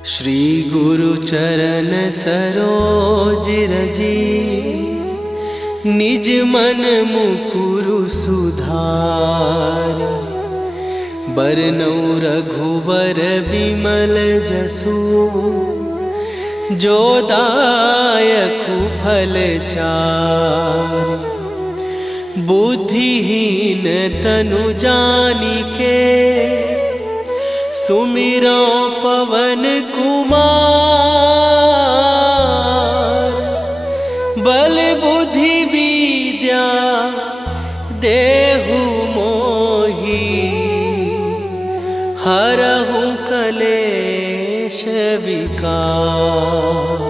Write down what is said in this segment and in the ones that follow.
श्री गुरु चरण सरोज रजी, निज मन मुकुरु सुधार। बरनौ रघुबर बिमल जसु, जो दायकु फल चार। बुद्धिहीन तनु जानिके, सुमिरो पवन कुमार। बल बुद्धि विद्या देहु मोहि, हरहु कलेश विकार।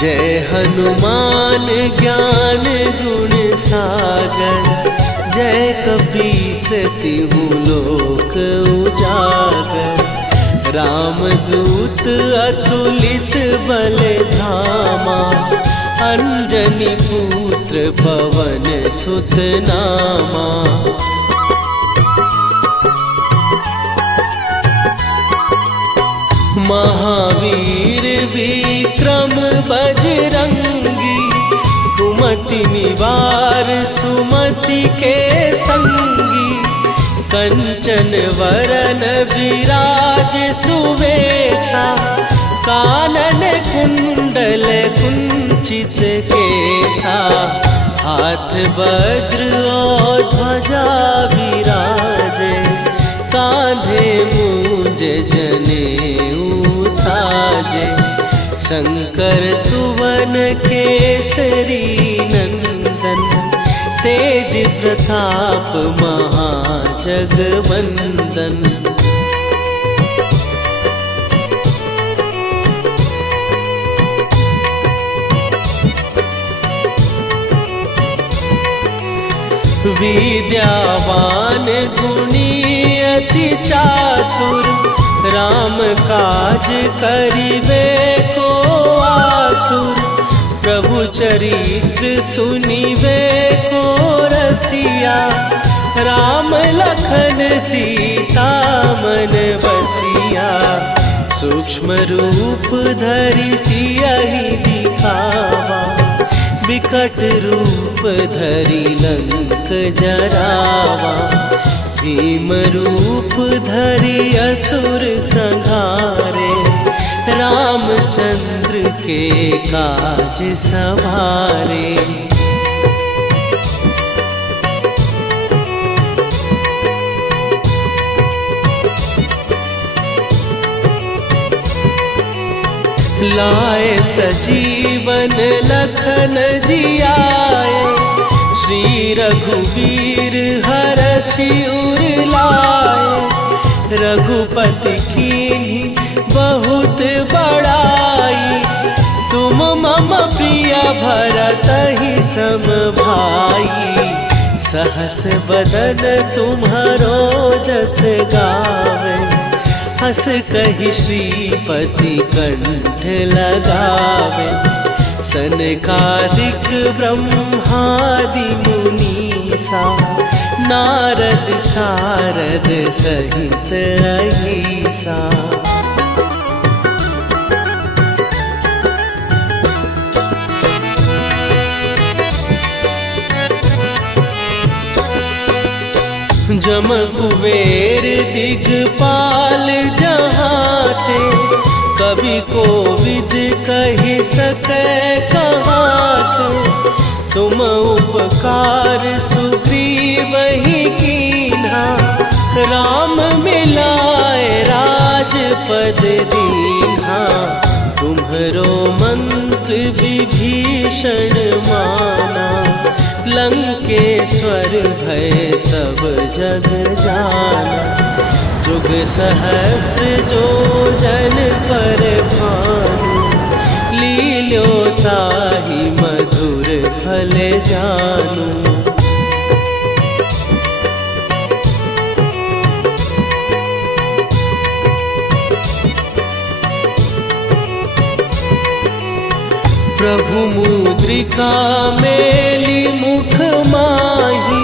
जय हनुमान ज्ञान गुण सागर, जय कपीस तिहु लोक उजागर। रामदूत अतुलित बल धामा, अंजनी पुत्र पवन सुत नामा। महावीर विक्रम बजरंगी, कुमति निवार सुमति के संगी। कंचन वरन विराज सुवेशा, कानन कुंडल कुंचित केसा। हाथ वज्र और ध्वजा विराजे, कांधे मूंज जनेऊ साजे। शंकर सुवन केसरी नंदन, तेज प्रताप महाजगवंदन। विद्यावान गुणी अति चातुर, राम काज करिबे को आतुर। प्रभु चरित्र सुनिबे को रसिया, राम लखन सीता मन बसिया। सूक्ष्म रूप धरि सियहि दिखावा, विकट रूप धरि लंक जरावा। भीम रूप धरि असुर संहारे, रामचंद्र के काज सवारे। लाए सजीवन लखन जियाए, श्री रघुवीर हरषि उर लाए। रघुपति कीन्ही बहुत बड़ाई, तुम मम प्रिय भरतहि सम भाई। सहस बदन तुम्हारो जस गावे, हस कहि श्रीपति कंठ लगावे। सनकादिक ब्रह्मादि मुनीसा, नारद सारद सहित अहिसा। जम कुबेर दिगपाल जहाते, कवि कोविद कहि सकै कहाते। तुम उपकार सुग्रीवहि कीन्हा, राम मिलाए राजपद दीन्हा। तुम्हरो मंत्र विभीषण माना, लंकेश्वर भय सब जग जाना। जुग सहस्त्र जो जन पर भानु, लील्यो ताहि मधुर फल जानू। प्रभु मुद्रिका मेली मुख माही,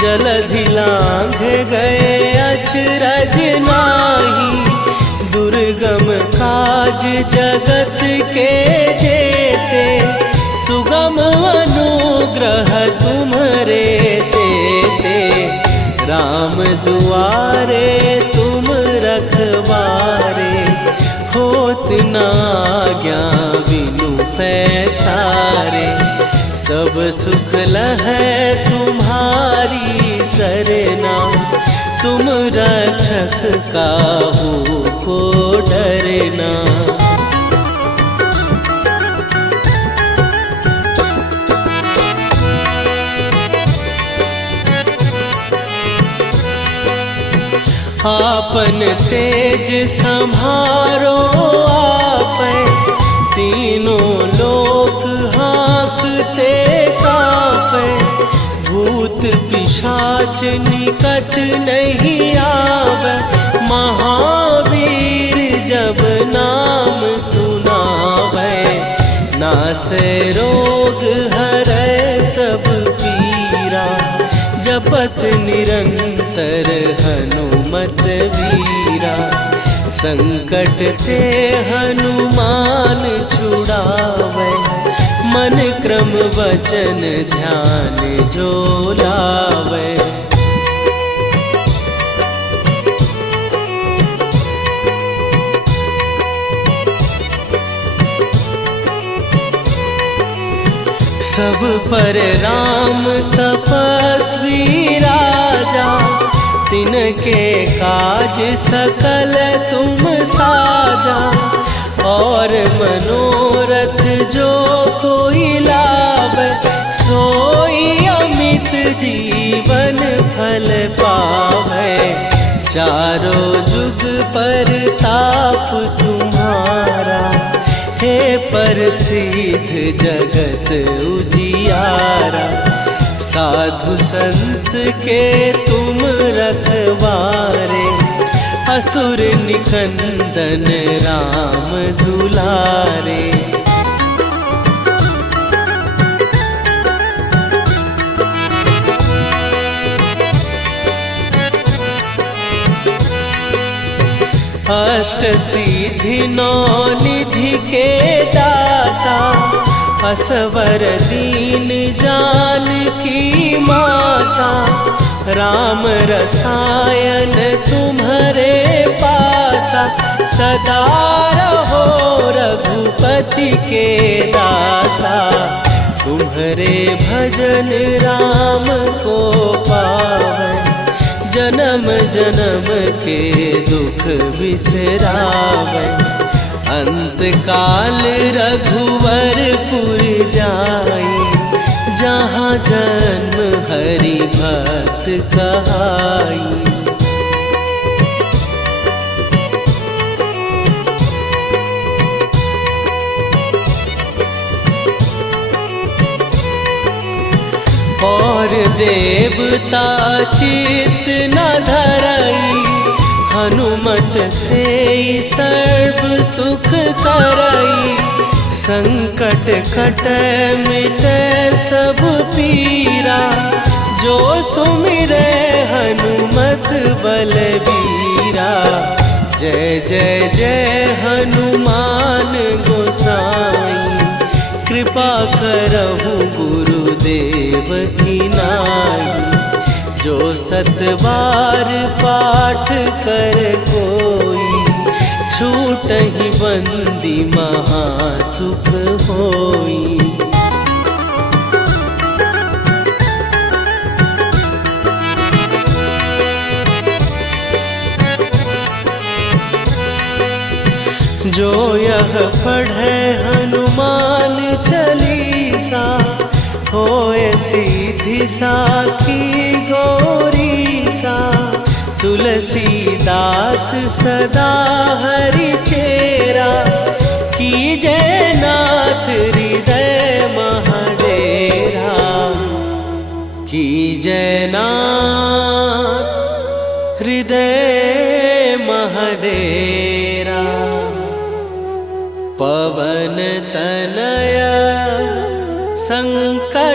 जलधि लांघ गए अचरज नाही। दुर्गम काज जगत के जेते, सुगम अनुग्रह तुम्हरे तेते। राम दुआरे तुम रखवारे, होत न आज्ञा बिनु पैसारे। सब सुख लहै तुम्हारी सरना, तुम रक्षक काहू को डरना। आपन तेज संभारो आपै, तीनों लोक हाँकते कांपै। भूत पिशाच निकट नहीं आवे, महावीर जब नाम सुनावे। नासै रोग हरै सब पीरा, जपत निरंतर हनुमत वीरा। संकट ते हनुमान छुड़ावे, मन क्रम वचन ध्यान जो लावे। सब पर राम तपस्वी राजा, तिनके काज सकल तुम साजा। और मनोरथ जो कोई लावे, सोई अमित जीवन फल पावे। चारों जुग पर ताप तुम्हारा, हे प्रसिद्ध जगत उजियारा। साधु संत के तुम रखवारे, असुर निकंदन राम दुलारे। अष्ट सिद्धि नौ निधि के दाता, असवर दीन जानकी माता। राम रसायन तुम्हारे पासा, सदा रहो रघुपति के दासा। तुम्हारे भजन राम को पावै, जन्म जन्म के दुख बिसरावै। अंत काल रघुवरपुर जाई, जहाँ जन्म हरि भक्त कहाई। और देवता चित न धरई, हनुमत से सर्व सुख करई। संकट कटै मिटै सब पीरा, जो सुमिरै हनुमत बलबीरा। जय जय जय हनुमान गोसाई, कृपा करहु गुरुदेव की नाई। जो सतबार पाठ कर कोई, छूटहि बंदी महासुख होई। जो यह पढ़े हनुमान चालीसा, होए सीधी साखी गौरीसा। तुलसीदास सदा हरि चेरा, कीजय नाथ हृदय महडेरा। कीजय नाथ हृदय महडेरा। पवन तनय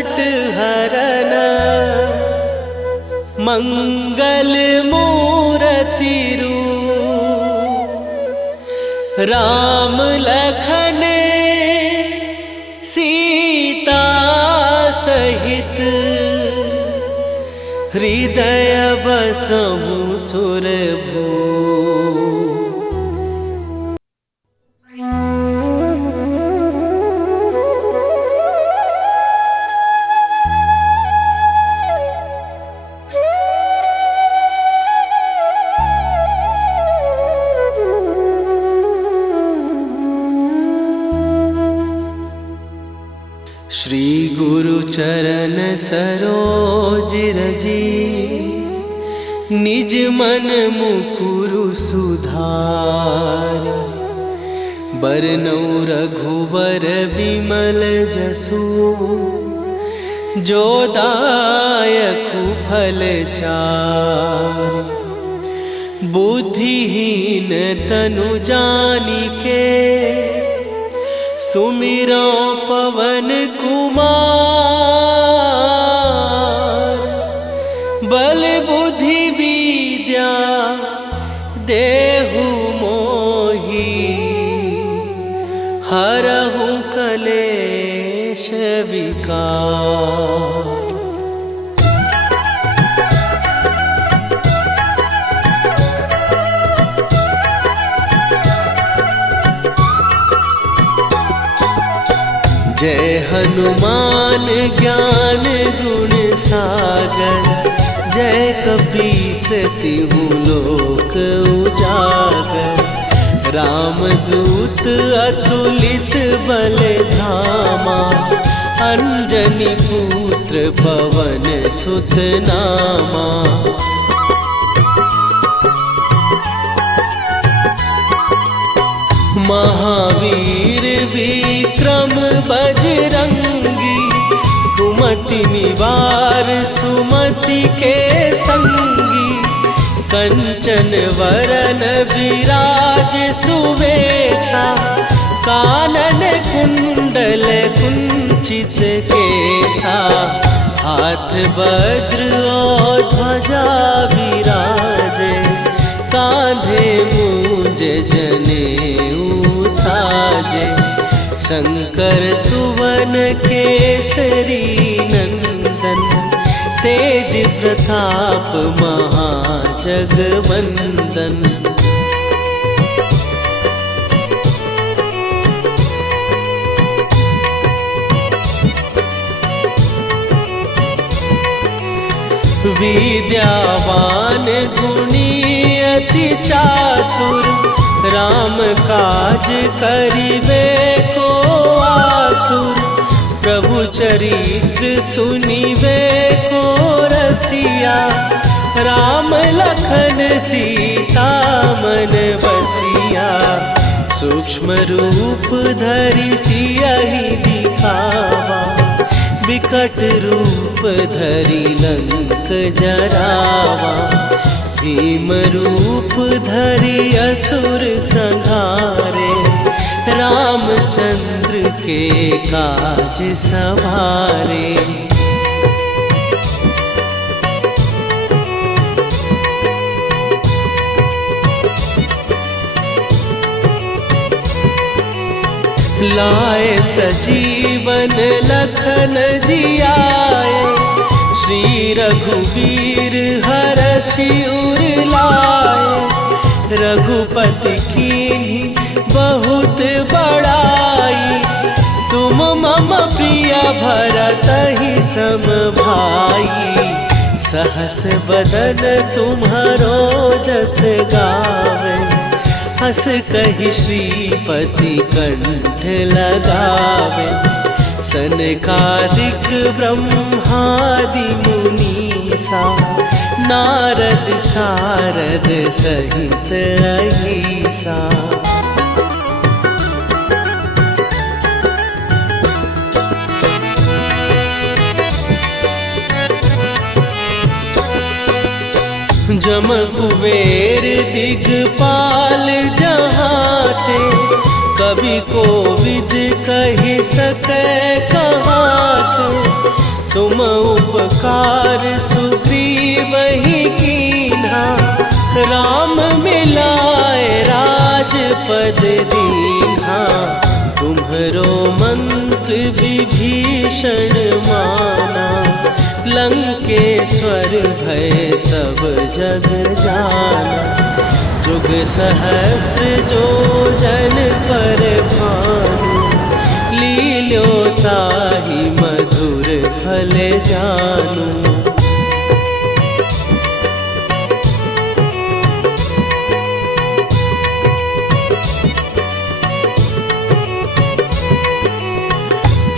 संकट हरन मंगल मूर्ति रूप राम लखन सीता सहित हृदय बसहु सुरभू। श्री गुरु चरण सरोज रजी निज मन मुकुरु सुधार। बरनउँ रघुबर बिमल जसु जो दायकु फल चार। बुद्धिहीन तनु जानिके सुमिरो पवन कुमार। बल बुद्धि विद्या देहु मोहि हरहु कलेश विकार। जय हनुमान ज्ञान गुण सागर। जय कपीस तिहु लोक उजागर। रामदूत अतुलित बल धामा। अंजनी पुत्र पवन सुत नामा। महावीर विक्रम बजरंगी। कुमति निवार सुमति के संगी। कंचन वरन विराज सुवेशा। कानन कुंडल कुंचित केसा। हाथ वज्र और ध्वजा विराजे। कांधे मूंज जनेऊ साजे। शंकर सुवन केसरी नंदन। तेज प्रताप महाजगवंदन। विद्यावान गुणी अति चातुर। राम काज करिबे को आतुर। प्रभु चरित्र सुनिबे को रसिया। राम लखन सीता मन बसिया। सूक्ष्म रूप धरि सियहि दिखावा। विकट रूप धरि लंक जरावा। भीम रूप धरि असुर संहारे। रामचंद्र के काज सवारे। लाए सजीवन लखन जियाए। श्री रघुवीर हरषि उर लाए। रघुपति कीन्ही बहुत बड़ाई। तुम मम प्रिय भरतहि सम भाई। सहस बदन तुम्हारो जस गावे। हस कहि श्रीपति कंठ लगावे। सनकादिक ब्रह्मादि मुनीसा। नारद सारद सहित अहिसा। जम कुबेर दिगपाल जहाते। कवि कोविद कहि सकै कहाते। तुम उपकार सुग्रीव ही कीन्हा, राम मिलाए राजपद दीन्हा। तुम्हरो मंत्र विभीषण माना, लंकेश्वर भय सब जग जाना। जुग सहस्त्र जो जन पर भानु, लील्यो ताहि मधुर फल जानू।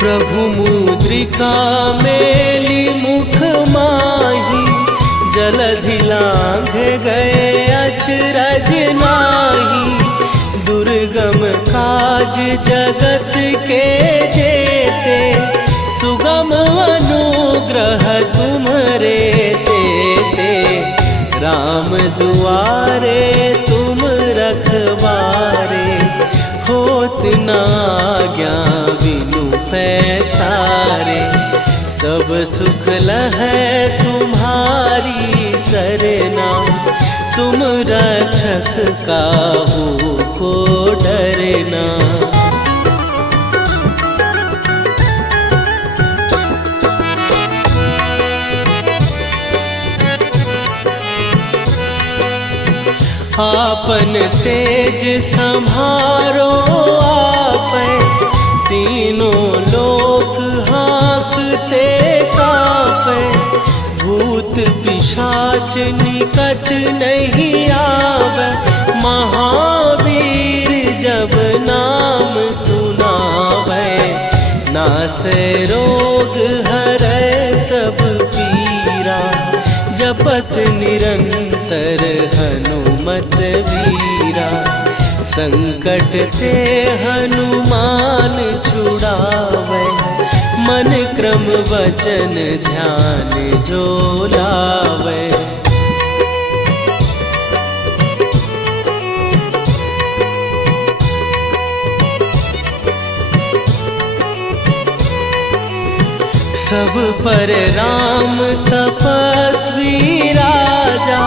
प्रभु मुद्रिका मेली मुख माही, जलधि लांघ गए अचरज नाहि। दुर्गम काज जगत के जेते, सुगम अनुग्रह तुम्हरे तेते। राम दुआरे तुम रखवारे, होत न आज्ञा बिनु पैसारे। सब सुख लहै तुम्हारी सरना, तुम रक्षक काहू को डरना। आपन तेज संभारो आपै, तीनों लोक हाँकते कापै। भूत पिशाच निकट नहीं आवे, महावीर जब नाम सुनावे। नासै रोग हरै सब पीरा, जपत निरंतर हनुमत वीरा। संकट ते हनुमान छुड़ावे, मन क्रम वचन ध्यान जो लावे। सब पर राम तपस्वी राजा,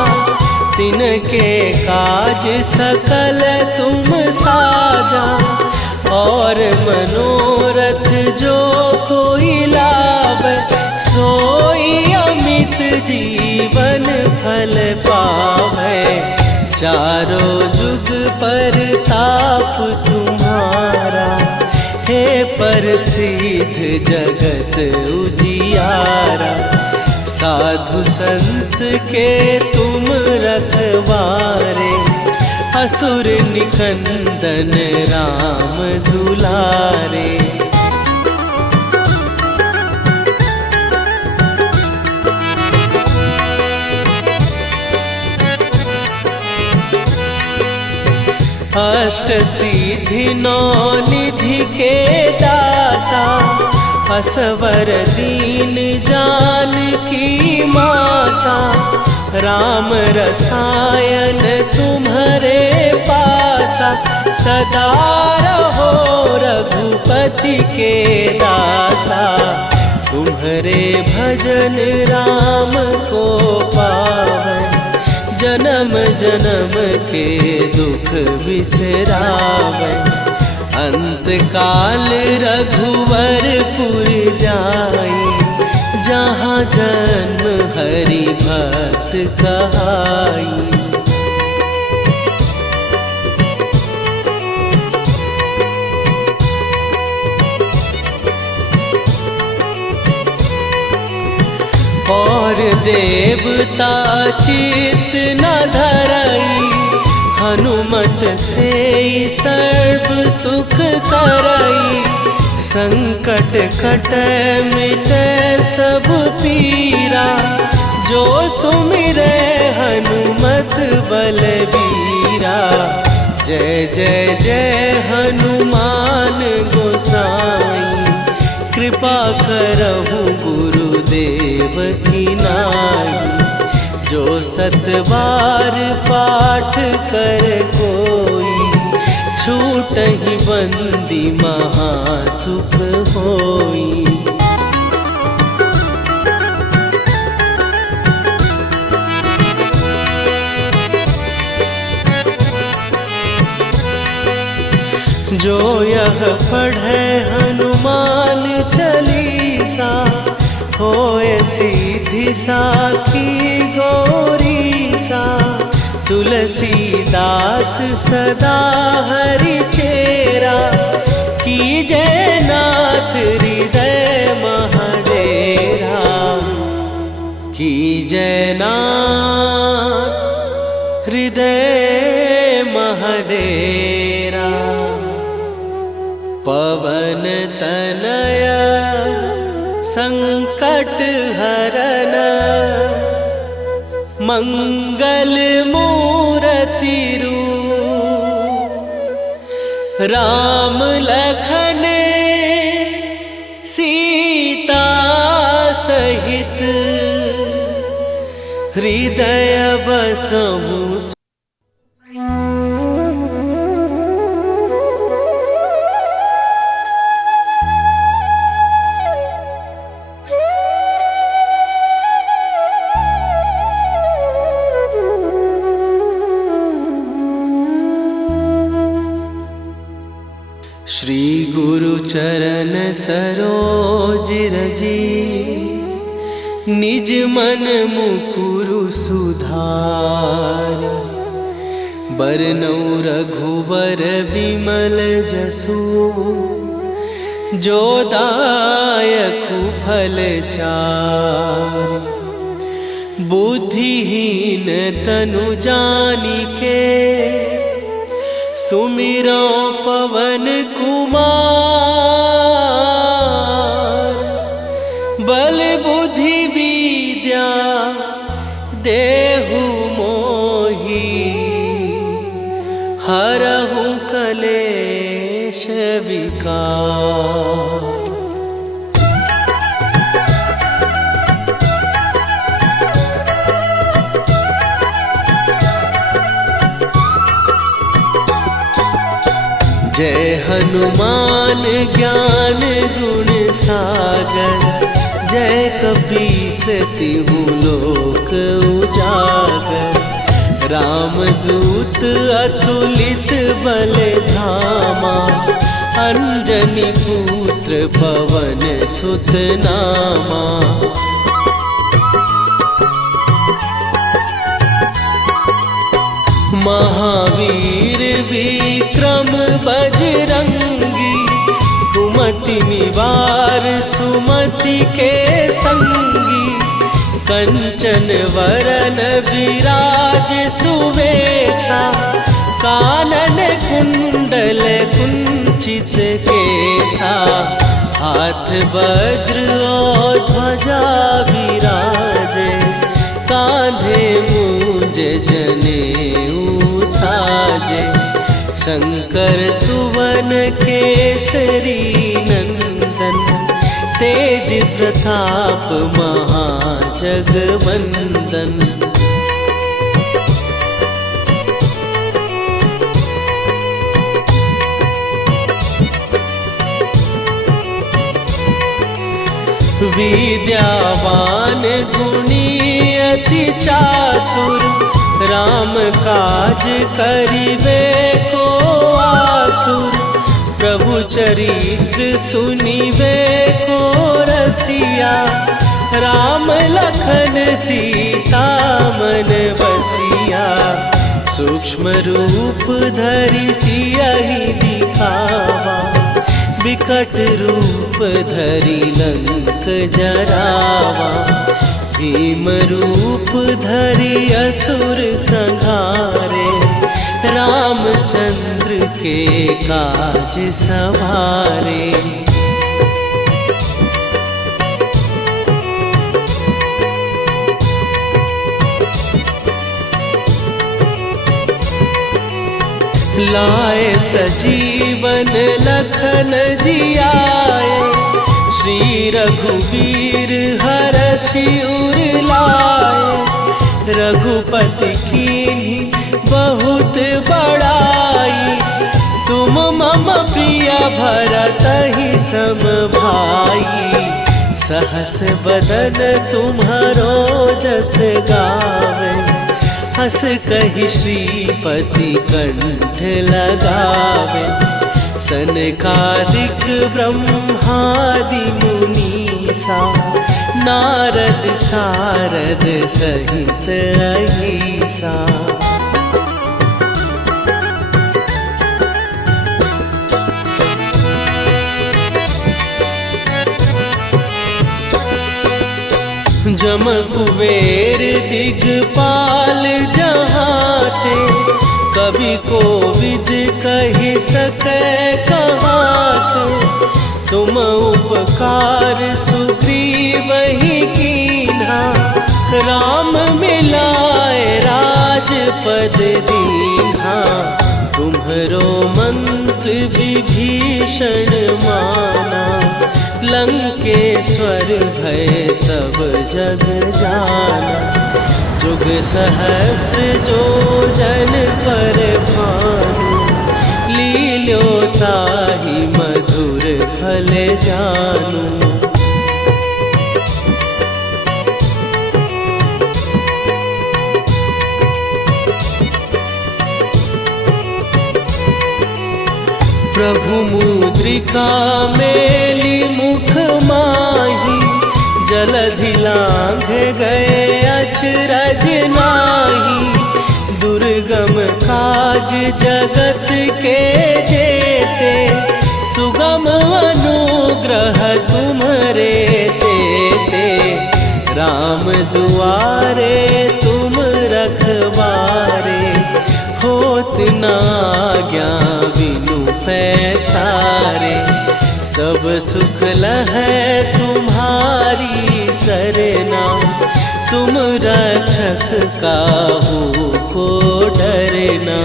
तिनके काज सकल तुम साजा। और मनोरथ जो कोई लावे, सोई अमित जीवन फल पावे। चारों जुग पर ताप तुम्हारा, हे प्रसिद्ध जगत उजियारा। साधु संत के तुम रखवारे, असुर निकंदन राम दुलारे। अष्ट सिद्धि नौ निधि के दाता, असवर दीन जानकी माता। राम रसायन तुम्हारे पासा, सदा रहो रघुपति के दासा। तुम्हारे भजन राम को पावे, जन्म जन्म के दुख बिसरावे। अंत काल रघुवरपुर जाई, जहाँ जन्म हरि भक्त कहाई। और देवता चित न धरई, हनुमत से सर्व सुख करई। संकट कटै मिटै सब पीरा, जो सुमिरै हनुमत बलबीरा। जय जय जय हनुमान गोसाई, कृपा करहु गुरुदेव की नाई। जो सतबार पाठ कर कोई, छूटहि बंदी महासुख होई। जो यह पढ़े हनुमान चालीसा, होए सीधी साखी गौरी सा। तुलसीदास सदा हरि चेरा, कीजय नाथ हृदय महडेरा। कीजय नाथ हृदय महडेरा। पवन तनय संकट हरन, मंगल मूरति रूप। राम लखन सीता सहित, हृदय बसहु। श्री गुरु चरण सरोज रजी, निज मन मुकुरु सुधार। बरनौ रघुबर विमल जसु, जो दायकु फल चार। बुद्धिहीन तनु जानिके, सुमिरो पवन कुमार। बल बुद्धि विद्या देहु मोहि, हरहु कलेश विकार। जय हनुमान ज्ञान गुण सागर, जय कपीस तिहु लोक उजागर। रामदूत अतुलित बल धामा, अंजनी पुत्र पवन सुत नामा। महावीर विक्रम बजरंगी, कुमति निवार सुमति के संगी। कंचन वरन विराज सुवेशा, कानन कुंडल कुंचित केसा। हाथ वज्र और ध्वजा विराजे, कांधे मूंज जनेऊ साजे। शंकर सुवन केसरी नंदन, तेज प्रताप महाजगवंदन। विद्यावान गुणी अति चातुर, राम काज करिबे को आतुर। प्रभु चरित्र सुनिबे को रसिया, राम लखन सीता मन बसिया। सूक्ष्म रूप धरि सियहि दिखावा, विकट रूप धरि लंक जरावा। भीम रूप धरि असुर संहारे, रामचंद्र के काज सवारे। लाए सजीवन लखन जियाए, श्री रघुवीर हरषि उर लाए। रघुपति कीन्ही बहुत बड़ाई, तुम मम प्रिय भरतहि सम भाई। सहस बदन तुम्हारो जस गावे, हस कहि श्रीपति कंठ लगावे। सनकादिक ब्रह्मादि मुनीसा नारद सारद सहित अहिसा। जम कुबेर दिगपाल जहाँ थे, कवि को विद कहि सकै कहाते। तुम उपकार सुग्रीव ही कीन्हा, राम मिलाए राजपद दीन्हा। तुम्हरो मंत्र विभीषण माना, लंकेश्वर भय सब जग जाना। जुग सहस्त्र जो जन पर भानु, लील्यो ताहि मधुर फल जानू। प्रभु मुद्रिका मेली मुख माही, जलधि लांघ गए अचरज नाही। दुर्गम काज जगत के जेते, सुगम अनुग्रह तुम्हरे तेते। राम दुआरे तुम रखवारे, होत न आज्ञा बिनु पैसारे। सब सुख लहै तुम्हारी सरना, तुम रक्षक काहू को डरना।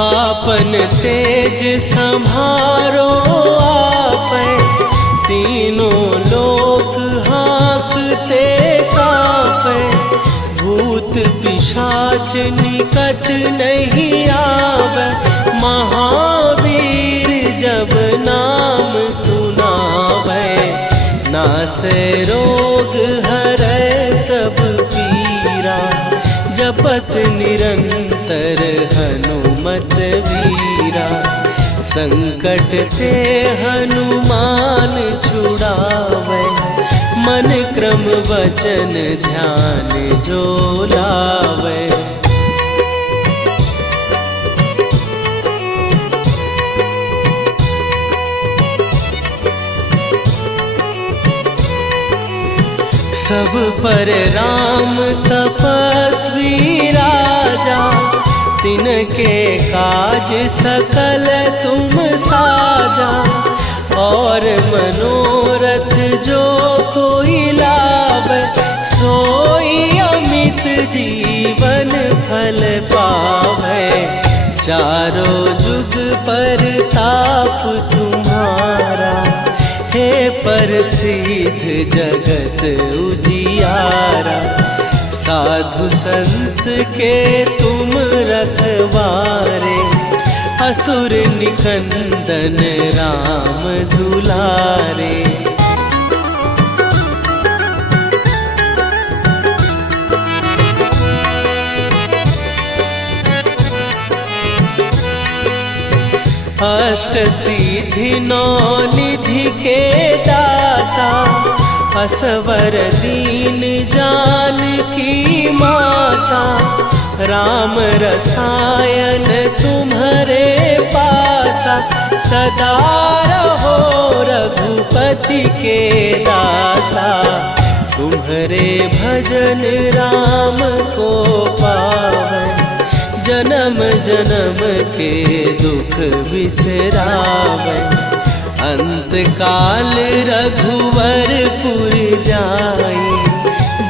आपन तेज संभारो आपै, तीनों लोक हाँकते कापै। भूत पिशाच निकट नहीं आवे, महावीर जब नाम सुनावे। नासै रोग हरै सब पीरा, जपत निरंतर हनुमत वीरा। संकट ते हनुमान छुड़ावे, मन क्रम वचन ध्यान जो लावे। सब पर राम तपस्वी राजा, तिनके काज सकल तुम साजा। और मनोरथ जो कोई लावे, सोई अमित जीवन फल पावे। चारों जुग पर ताप तुम्हारा, हे प्रसिद्ध जगत उजियारा। साधु संत के तुम रखवारे, असुर निकंदन राम दुलारे। अष्ट सिद्धि नौ निधि के दाता, असवर दीन जानकी माता। राम रसायन तुम्हारे पासा, सदा रहो रघुपति के दासा। तुम्हारे भजन राम को पावे, जन्म जन्म के दुख बिसरावे। अंत काल रघुवरपुर जाई,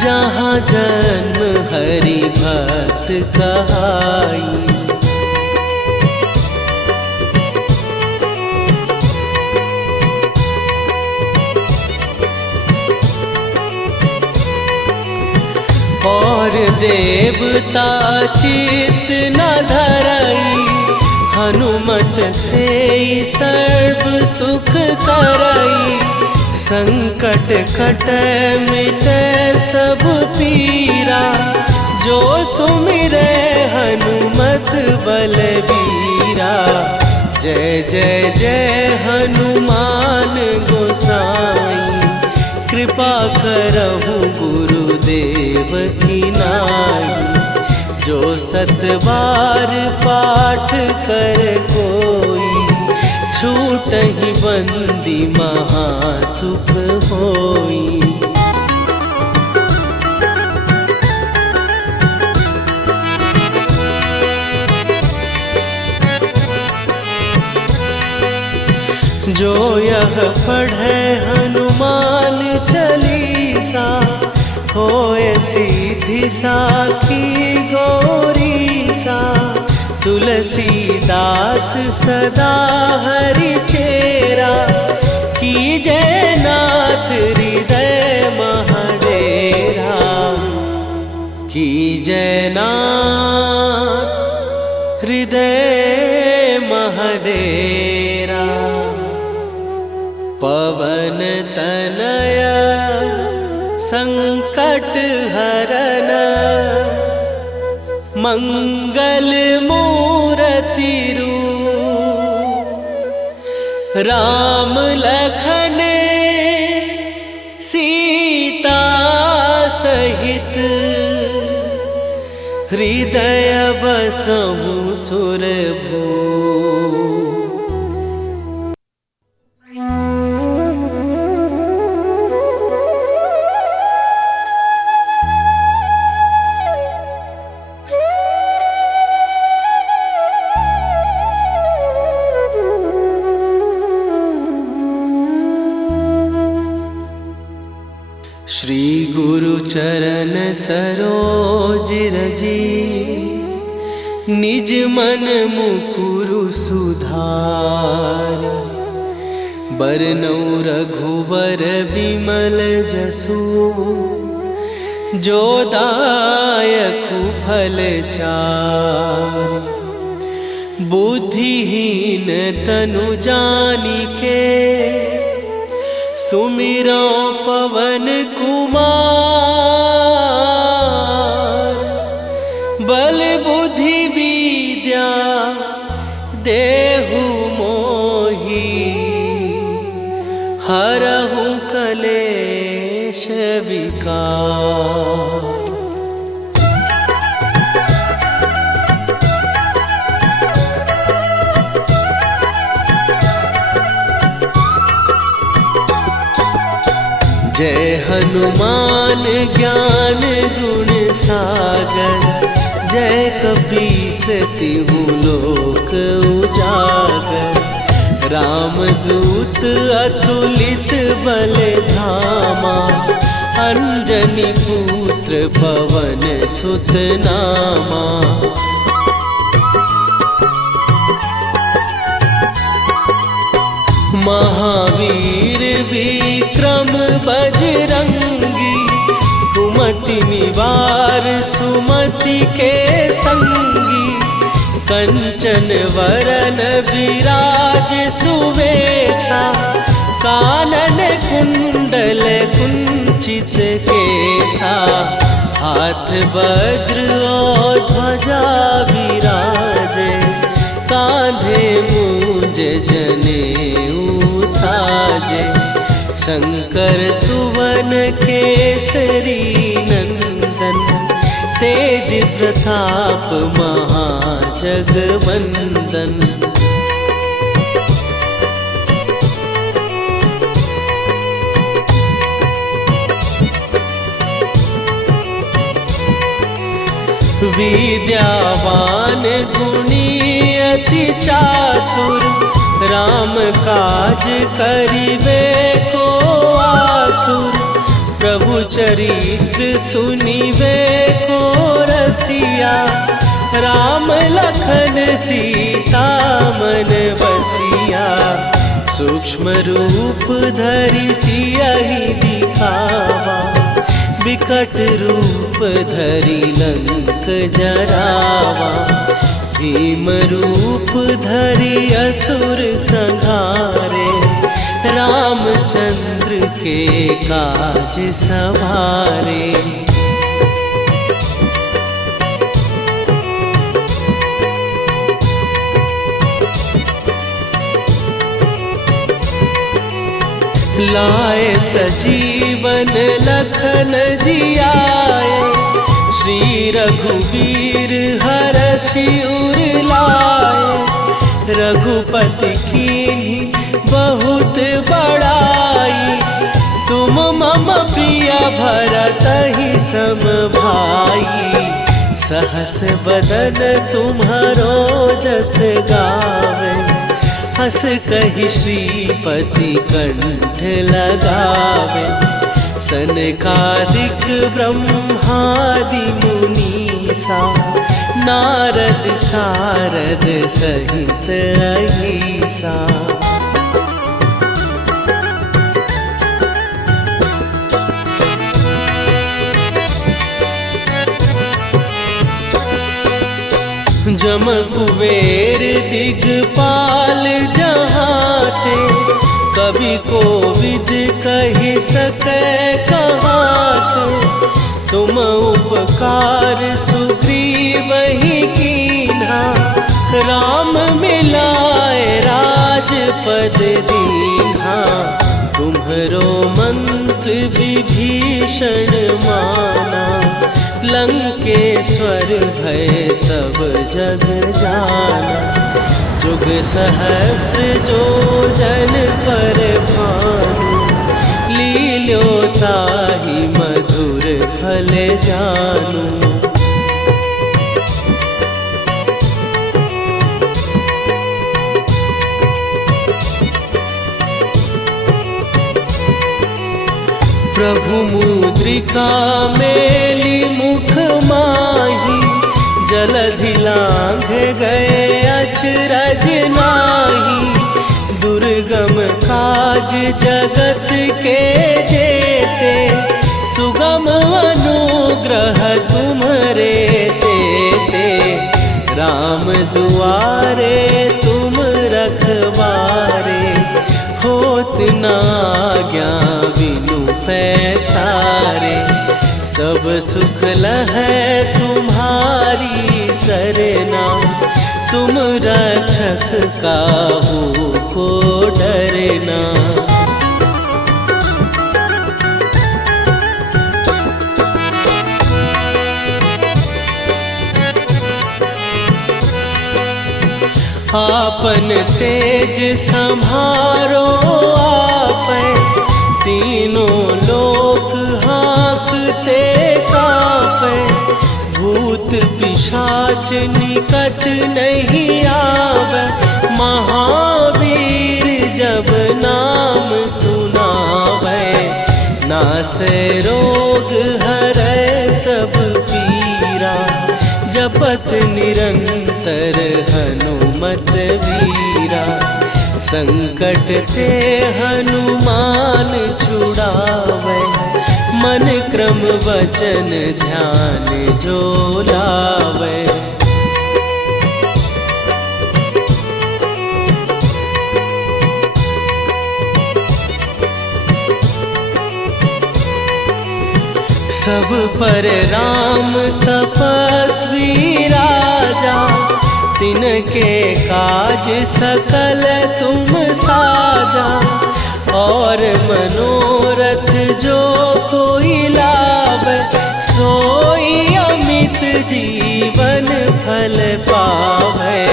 जहाँ जन्म हरि भक्त कहाई। और देवता चित न धरई, हनुमत से सर्व सुख करई। संकट कटे मिटे सब पीरा, जो सुमिरे हनुमत बलबीरा। जय जय जय हनुमान गोसाई, कृपा करहु गुरुदेव की नाई। जो 7 बार पाठ कर कोई, छूटहि बंदी महासुख होई। जो यह पढ़े हनुमान चालीसा, होए सीधी साखी गौरीसा। तुलसीदास सदा हरि चेरा, कीजय नाथ हृदय महडेरा। कीजय नाथ हृदय महडेरा। पवन तनया संकट हरन, मंगल मूर्ति रूप। राम लखन सीता सहित, हृदय बसहु सुरभूप। श्री गुरु चरण सरोज रजी, निज मन मुकुरु सुधार। बरनउँ रघुबर बिमल जसु, जो दायकु फल चारि। बुद्धिहीन तनु जानिके, सुमिरो पवन कुमार। बल बुद्धि विद्या देहु मोहि, हरहु कलेश विकार। जय हनुमान ज्ञान गुण सागर, जय कपीस तिहु लोक उजागर। रामदूत अतुलित बल धामा, अंजनी पुत्र पवन सुत नामा। महावीर विक्रम बजरंगी, कुमति निवार सुमति के संगी। कंचन वरन विराज सुवेशा, कानन कुंडल कुंचित केसा। हाथ वज्र और ध्वजा विराजे, कांधे मूंज जनेऊ साजे। शंकर सुवन केसरी नंदन, तेज प्रताप महाजगवंदन। विद्यावान गुणी अति चातुर, राम काज करिबे को आतुर। प्रभु चरित्र सुनिबे को रसिया, राम लखन सीता मन बसिया। सूक्ष्म रूप धरि सियहि दिखावा, विकट रूप धरि लंक जरावा। भीम रूप धरि असुर संहारे, रामचंद्र के काज सवारे। लाए सजीवन लखन जियाए, श्री रघुवीर हरषि उर लाए। रघुपति कीन्ही बहुत बड़ाई, तुम मम प्रिय भरतहि सम भाई। सहस बदन तुम्हारो जस गावे, हस कहि श्रीपति कंठ लगावे। सनकादिक ब्रह्मादि मुनीसा, नारद सारद सहित अहिसा। जम कुबेर दिगपाल जहाते, कवि कोविद कहि सकै कहाते। तुम उपकार सुग्रीवहि कीन्हा, राम मिलाए राजपद दीन्हा। तुम्हरो मंत्र विभीषण माना, लंकेश्वर भय सब जग जाना। जुग सहस्त्र जो जन पर भानु, लील्यो ताहि मधुर फल जानू। प्रभु मुद्रिका मेली मुख माही, जलधि लांघ गए अचरज नाही। दुर्गम काज जगत के जेते, सुगम अनुग्रह तुम्हरे तेते। राम दुआरे तुम रखवारे, होत न आज्ञा बिनु पैसारे। सब सुख लहै तुम्हारी सरना, तुम रक्षक काहू को डरना। आपन तेज सम्हारो आपै, तीनों लोक हाँकते कांपै। भूत पिशाच निकट नहीं आवे, महावीर जब नाम सुनावे। नासै रोग हरै सब पीरा, जपत निरंतर हनुमत वीरा। संकट ते हनुमान छुड़ावे, मन क्रम वचन ध्यान जो लावे। सब पर राम तपस्वी राजा, तिनके काज सकल तुम साजा। और मनोरथ जो कोई लावे, सोई अमित जीवन फल पावे।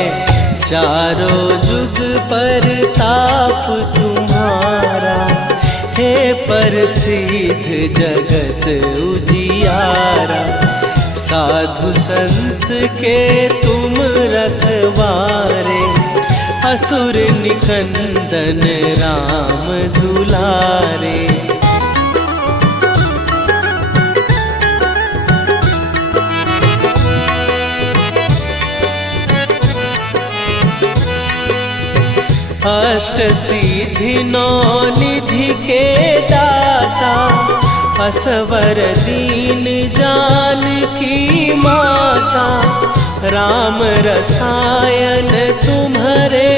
चारों जुग पर ताप तुम्हारा, हे प्रसिद्ध जगत उजियारा। साधु संत के तुम रखवारे, असुर निकंदन राम दुलारे। अष्ट सिद्धि नौ निधि के दाता, असवर दीन जानकी माता। राम रसायन तुम्हारे